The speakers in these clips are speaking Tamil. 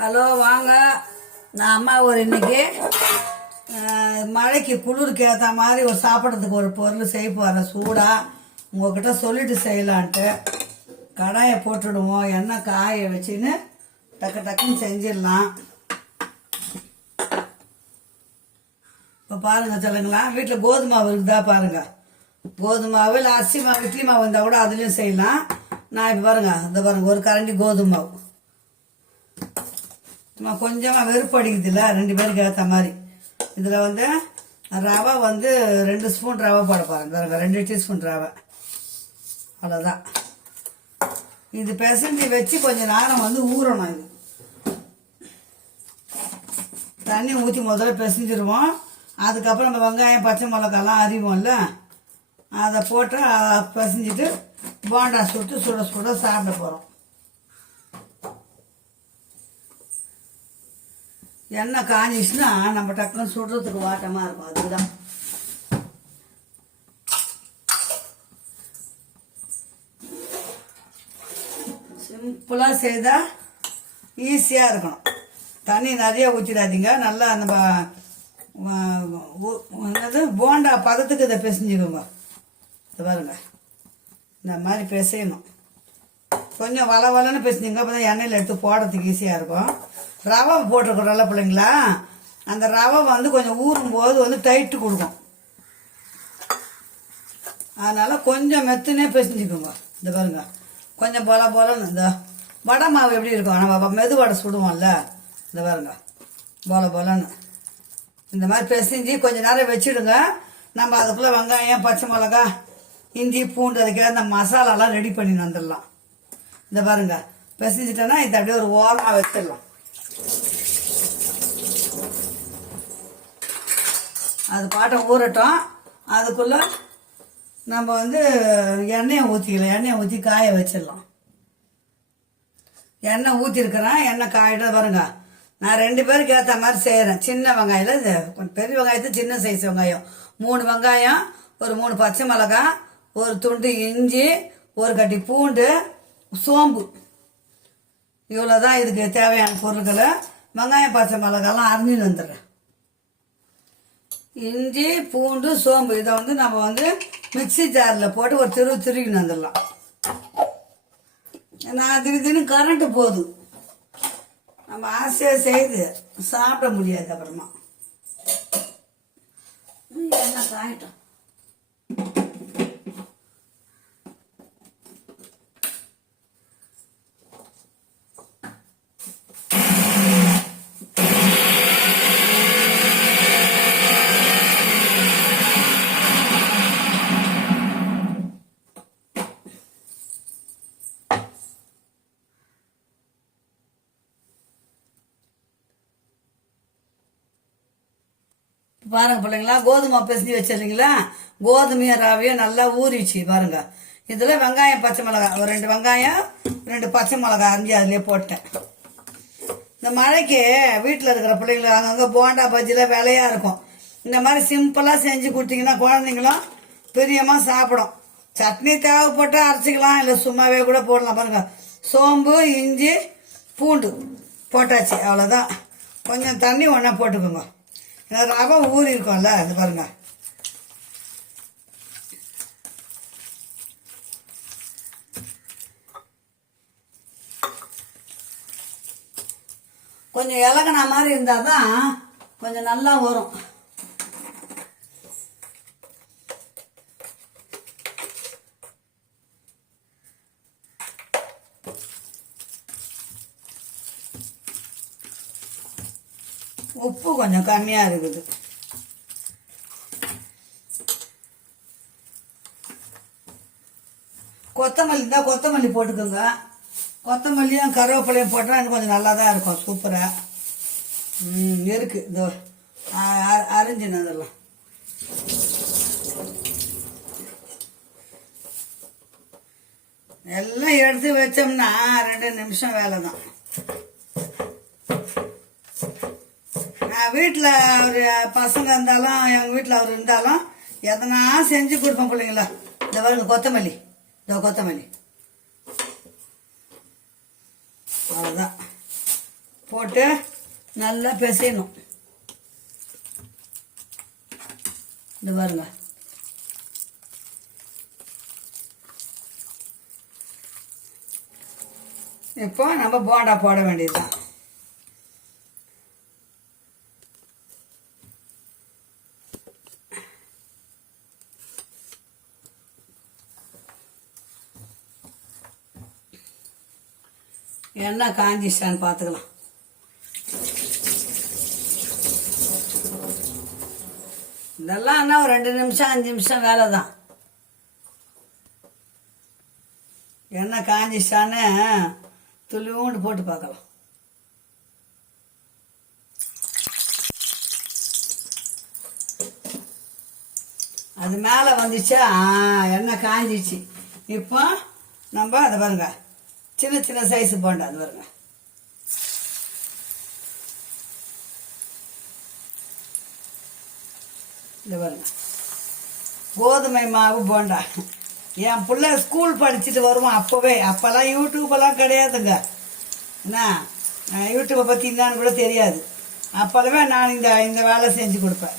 ஹலோ வாங்க. நான் அம்மா ஒரு இன்னைக்கு மழைக்கு குளிருக்கு ஏற்ற மாதிரி ஒரு சாப்பிட்றதுக்கு ஒரு பொருள் செய்ய போகிறேன். சூடாக உங்கள்கிட்ட சொல்லிட்டு செய்யலான்ட்டு கடாயை போட்டுடுவோம். எண்ணெய் காய வச்சுன்னு டக்கு டக்குன்னு செஞ்சிடலாம். இப்போ பாருங்கள் சொல்லுங்களா, வீட்டில் கோதுமை மாவு இருக்குதா பாருங்கள். கோதுமை மாவு இல்லை அரிசி மாவு இட்லி மாவு இருந்தால் கூட அதுலேயும் செய்யலாம். நான் இப்போ பாருங்கள், இந்த பாருங்கள் ஒரு கரண்டி கோதுமை மாவு கொஞ்சமாக வெறுப்படிக்குது இல்லை, 2 பேருக்கு ஏற்ற மாதிரி. இதில் வந்து ரவை வந்து 2 ஸ்பூன் ரவை போட பாருங்க, 2 டீஸ்பூன் ரவை, அவ்வளோதான். இது பிசைஞ்சு வச்சு கொஞ்சம் நேரம் வந்து ஊறணும். இது தண்ணி ஊற்றி முதல்ல பிசைஞ்சிருவோம். அதுக்கப்புறம் நம்ம வெங்காயம் பச்சை மிளகாலாம் அறிவோம்ல, அதை போட்டு பிசைஞ்சிட்டு போண்டா சுட்டு சுட சுட சாப்பிட போகிறோம். எண்ணெய் காஞ்சிச்சுன்னா நம்ம டக்குன்னு சுடுறதுக்கு வாட்டமாக இருக்கும். அதுதான் சிம்பிளாக செய்தால் ஈஸியாக இருக்கணும். தண்ணி நிறைய ஊற்றிடாதீங்க. நல்லா அந்த என்னது போண்டா பதத்துக்கு இதை பிசைஞ்சுக்கோங்க. இது பாருங்க, இந்த மாதிரி பிசையணும். கொஞ்சம் வளன்னு பிசைஞ்சுங்க, அப்போ தான் எண்ணெயில் எடுத்து போடுறதுக்கு ஈஸியாக இருக்கும். ரவை போட்டிருக்கிறோம்ல பிள்ளைங்களா, அந்த ரவை வந்து கொஞ்சம் ஊறும்போது வந்து டைட்டு கொடுக்கும். அதனால் கொஞ்சம் மெத்துனே பிசைஞ்சுக்கோங்க. இந்த பாருங்க, கொஞ்சம் போலன்னு இந்த வடை மாவு எப்படி இருக்கும், நம்ம மெது வடை சுடுவோம்ல, இந்த பாருங்க போலன்னு இந்த மாதிரி பிசைஞ்சு கொஞ்சம் நேரம் வச்சுடுங்க. நம்ம அதுக்குள்ளே வெங்காயம் பச்சை மிளகா இஞ்சி பூண்டு அதுக்கு அந்த மசாலாலாம் ரெடி பண்ணி வந்துடலாம். இந்த பாருங்க பிசைஞ்சிட்டோன்னா இது அப்படியே ஒரு ஓரமாக வச்சிடலாம். அது பாட்டை ஊறட்டும். அதுக்குள்ளே நம்ம வந்து எண்ணெயை ஊற்றிக்கலாம். எண்ணெயை ஊற்றி காய வச்சிடலாம். எண்ணெய் ஊற்றிருக்கிறேன், எண்ணெய் காயிட்ட பாருங்க. நான் 2 பேருக்கு ஏற்ற மாதிரி செய்கிறேன். சின்ன வெங்காயம், கொஞ்சம் பெரிய வெங்காயத்து சின்ன சைஸ் வெங்காயம் 3 வெங்காயம், ஒரு 3 பச்சை மிளகாய், ஒரு துண்டு இஞ்சி, ஒரு கட்டி பூண்டு, சோம்பு, இவ்வளோதான் இதுக்கு தேவையான பொருட்களை. வெங்காயம் பச்சை மிளகாலாம் அரிஞ்சுன்னு வந்துடுறேன். இஞ்சி பூண்டு சோம்பு இதை வந்து நம்ம வந்து மிக்சி ஜாரில் போட்டு ஒரு திருவின்னு வந்துடலாம். நான் திடீர்னு கரண்ட்டு போகுது, நம்ம ஆசையாக செய்து சாப்பிட முடியாது. அப்புறமா என்ன காயிட்டோம். பாருங்க பிள்ளைங்களா, கோதுமை பிசைஞ்சு வச்சிருக்கீங்களா, கோதுமையும் ரவையும் நல்லா ஊறிச்சு பாருங்க. இதில் வெங்காயம் பச்சை மிளகாய் ஒரு 2 வெங்காயம் 2 பச்சை மிளகாய் அரிஞ்சு அதிலே போட்டேன். இந்த மழைக்கு வீட்டில் இருக்கிற பிள்ளைங்களுக்கு அங்கங்கே போண்டா பஜ்ஜியில் விலையாக இருக்கும். இந்த மாதிரி சிம்பிளாக செஞ்சு கொடுத்தீங்கன்னா குழந்தைங்களும் பிரியமாக சாப்பிடும். சட்னி தேவைப்பட்டு அரைச்சிக்கலாம், இல்லை சும்மாவே கூட போடலாம். பாருங்க, சோம்பு இஞ்சி பூண்டு போட்டாச்சு, அவ்வளோதான். கொஞ்சம் தண்ணி ஒன்றா போட்டுக்கோங்க. ரவை ஊறி இருக்கும்ல, அது பாருங்க. கொஞ்சம் இலகுன மாதிரி இருந்தால் தான் கொஞ்சம் நல்லா வரும். உப்பு கொஞ்சம் கம்மியாக இருக்குது. கொத்தமல்லி இருந்தால் கொத்தமல்லி போட்டுக்கோங்க. கொத்தமல்லியும் கருவேப்பிலையும் போட்டால் எனக்கு கொஞ்சம் நல்லா தான் இருக்கும், சூப்பராக இருக்கு. இதோ அரிஞ்சுன்னு அதெல்லாம் எல்லாம் எடுத்து வச்சோம்னா 2 நிமிஷம் வேலை தான். வீட்டில் ஒரு பசங்க இருந்தாலும் எங்கள் வீட்டில் அவர் இருந்தாலும் எதனா செஞ்சு கொடுப்போம் பிள்ளைங்களா. இந்த பாருங்க கொத்தமல்லி, இந்த கொத்தமல்லி அவ்வளோதான். போட்டு நல்லா பிசையணும். இந்த பாருங்க, இப்போ நம்ம போண்டா போட வேண்டியதுதான். எண்ணெய் காஞ்சிச்சான்னு பார்த்துக்கலாம். இதெல்லாம் என்ன ஒரு 2 நிமிஷம் 5 நிமிஷம் வேலை தான். எண்ணெய் காஞ்சிச்சான்னு துளியூண்டு போட்டு பார்க்கலாம். அது மேலே வந்துச்சா எண்ணெய் காஞ்சிச்சு. இப்போ நம்ம அதை பாருங்க, சின்ன சின்ன சைஸு போண்டா. அது பாருங்க, இந்த பாருங்க கோதுமை மாவு போண்டா. என் பிள்ளை ஸ்கூல் படிச்சுட்டு வருவான் அப்போவே. அப்போல்லாம் யூடியூப்பெல்லாம் கிடையாதுங்க. என்ன யூடியூப்பை பற்றி என்னான்னு கூட தெரியாது. அப்போவே நான் இந்த வேலை செஞ்சு கொடுப்பேன்.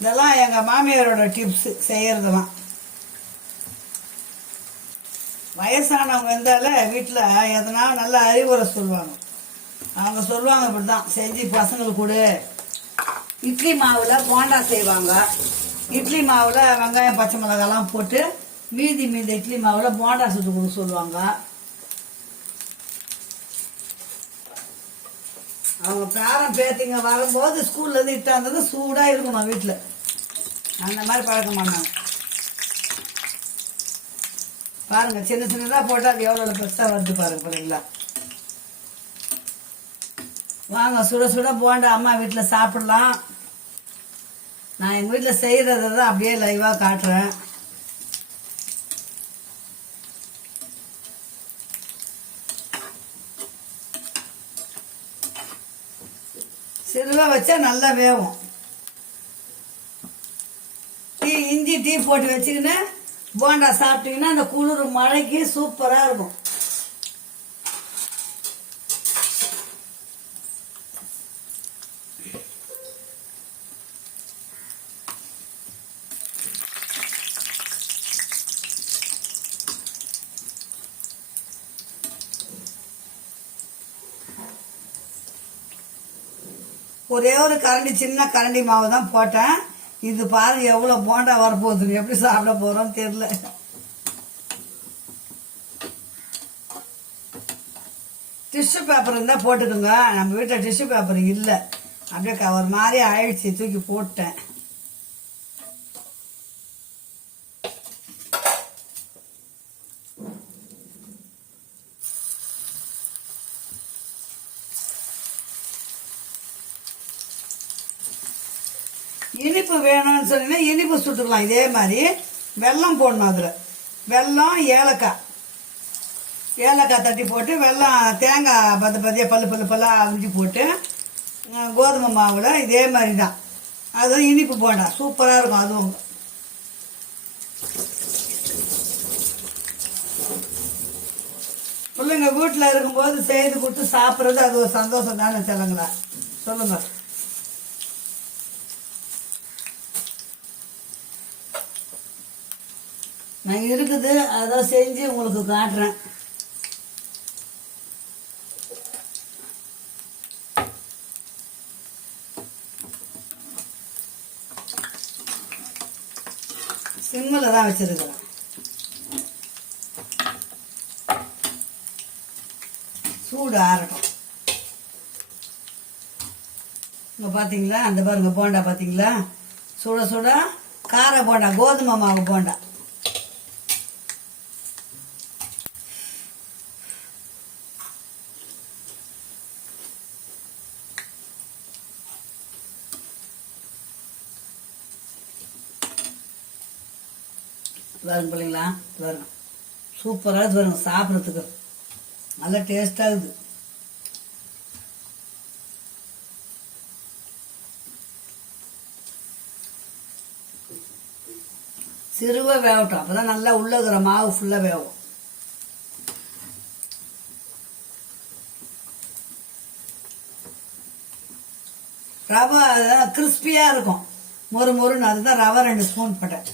இதெல்லாம் எங்கள் மாமியாரோட டிப்ஸு செய்கிறதுலாம். வயசானவங்க இருந்தாலும் வீட்டில் எதனா நல்ல அறிவுரை சொல்லுவாங்க. அவங்க சொல்லுவாங்க, இப்படி தான் செஞ்சு பசங்களுக்கு கொடு. இட்லி மாவில் போண்டா செய்வாங்க. இட்லி மாவில் வெங்காயம் பச்சை மிளகாலாம் போட்டு மீதி இட்லி மாவில் போண்டா சுட்டு கொடுக்க சொல்லுவாங்க. அவங்க பேரன் பேத்திங்க வரும்போது ஸ்கூல்லேருந்து இட்டாந்தது சூடாக இருக்கணும் வீட்டில். அந்த மாதிரி பழக்கம் பண்ணாங்க. பாருங்க, சின்ன சின்னதாக போட்டால் அது எவ்வளோ பெருசாக வருது பாருங்க பிள்ளைங்களா. வாங்க சுட சுட போண்டா அம்மா வீட்டில் சாப்பிடலாம். நான் எங்கள் வீட்டில் செய்கிறத தான் அப்படியே லைவாக காட்டுறேன். சிறுவாக வச்சா நல்லா வேகும். இஞ்சி டீ போட்டு வச்சுக்கின்னு போண்டா சாப்பிட்டீங்கன்னா அந்த குளிர் மழைக்கு சூப்பராக இருக்கும். ஒரே ஒரு கரண்டி, சின்ன கரண்டி மாவு தான் போட்டேன். இது பாருங்க எவ்வளோ போண்டா வரப்போகுது. எப்படி சாப்பிட போகிறோன்னு தெரியல. டிஷ்யூ பேப்பர் இருந்தால் போட்டுக்கோங்க. நம்ம வீட்டில் டிஷ்யூ பேப்பர் இல்லை. அப்படியே ஒரு மாதிரி ஆயிடுச்சு, தூக்கி போட்டேன். இனிப்பு வேணும்னு சொன்னீங்கன்னா இனிப்பு சுட்டுக்கலாம். இதே மாதிரி வெல்லம் போடணும். அதில் வெல்லம், ஏலக்காய் தட்டி போட்டு, வெல்லம், தேங்காய் பதியாக பல்லாக அரிஞ்சு போட்டு, கோதுமை மாவில் இதே மாதிரி தான். அதுவும் இனிப்பு போண்டா சூப்பராக இருக்கும். அதுவும் பிள்ளைங்க வீட்டில் இருக்கும்போது செய்து கொடுத்து சாப்பிட்றது அது ஒரு சந்தோஷம் தானே சொல்லுங்களா, சொல்லுங்க. நான் இருக்குது அதான் செஞ்சு உங்களுக்கு காட்டுறேன். சிம்மில் தான் வச்சிருக்கிறேன். சூடு ஆறட்டும். இங்கே பார்த்தீங்களா, அந்த பாருங்க போண்டா பார்த்தீங்களா, சுட சுட கார போண்டா, கோதுமை மாவு போண்டா. பாருங்க பிள்ளைங்களா, பாருங்க சூப்பராக பாருங்க, சாப்பிட்றதுக்கு நல்லா டேஸ்டாகுது. சிறுவாக வேகட்டும், அப்போதான் நல்லா உள்ள இருக்கிற மாவு ஃபுல்லாக வேகும். ரவை கிறிஸ்பியாக இருக்கும், மொறு மொறுன்னு. அதுதான் ரவை 2 ஸ்பூன் போட்டேன்.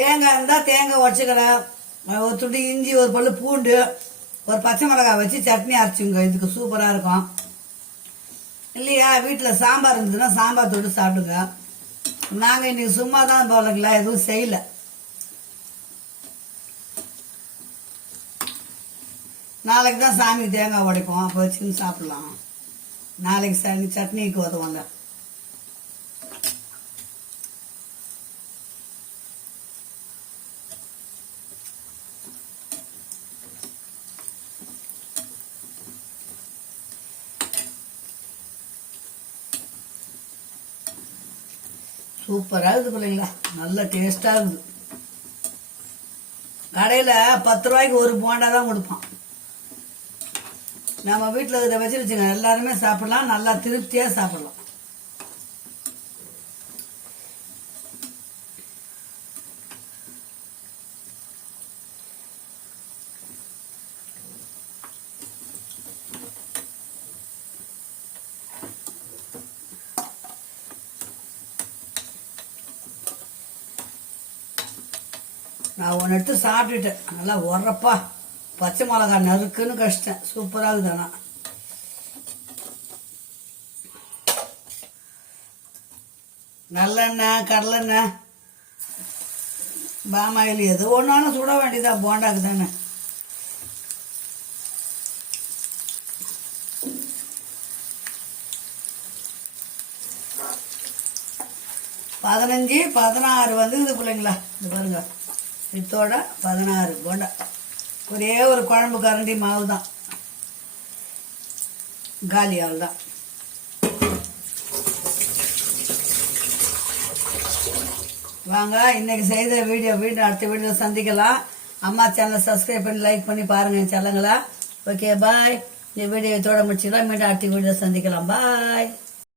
தேங்காய் இருந்தால் தேங்காய் உடச்சிக்கலாம். ஒரு துண்டு இஞ்சி, ஒரு பல்லு பூண்டு, ஒரு பச்சை மிளகாய் வச்சு சட்னி அரைச்சிங்க. இதுக்கு சூப்பராக இருக்கும். இல்லையா வீட்டில் சாம்பார் இருந்ததுன்னா சாம்பார் தொட்டு சாப்பிடுங்க. நாங்கள் இன்னைக்கு சும்மா தான் போலங்களா, எதுவும் செய்யலை. நாளைக்கு தான் சாமிக்கு தேங்காய் உடைப்போம், அப்போ வச்சுன்னு சாப்பிடலாம். நாளைக்கு சட்னிக்கு உதவுங்க. சூப்பராக இருக்குது பிள்ளைங்களா, நல்ல டேஸ்டாக இருக்குது. கடையில் 10 ரூபாய்க்கு ஒரு போண்டா தான் கொடுப்பான். நம்ம வீட்டில் இதை வச்சு வச்சுங்க, எல்லாருமே சாப்பிடலாம், நல்லா திருப்தியாக சாப்பிடலாம். நான் ஒன்று எடுத்து சாப்பிட்டுட்டேன். நல்லா உரப்பா பச்சை மிளகா நறுக்குன்னு கஷ்டம். சூப்பராக இருக்குதானா. நல்லெண்ணெய், கடலெண்ணெய், பாமாயில் எது ஒன்றாலும் சுட வேண்டியதா போண்டாக்கு தானே. பதினஞ்சு 16 வந்துக்குது பிள்ளைங்களா. இது பாருங்க, இதோட 16 போண்டா. ஒரே ஒரு குழம்பு கரண்டி மாவு தான், காலி. தான் வாங்க, இன்னைக்கு செய்த வீடியோ அடுத்த வீடியோ சந்திக்கலாம். அம்மா சேனலை சப்ஸ்கிரைப் பண்ணி லைக் பண்ணி பாருங்க செல்லங்களா. ஓகே, பாய். இந்த வீடியோ இதோட முடிச்சுக்கலாம். மீண்டும் அடுத்த வீடியோ சந்திக்கலாம். பாய்.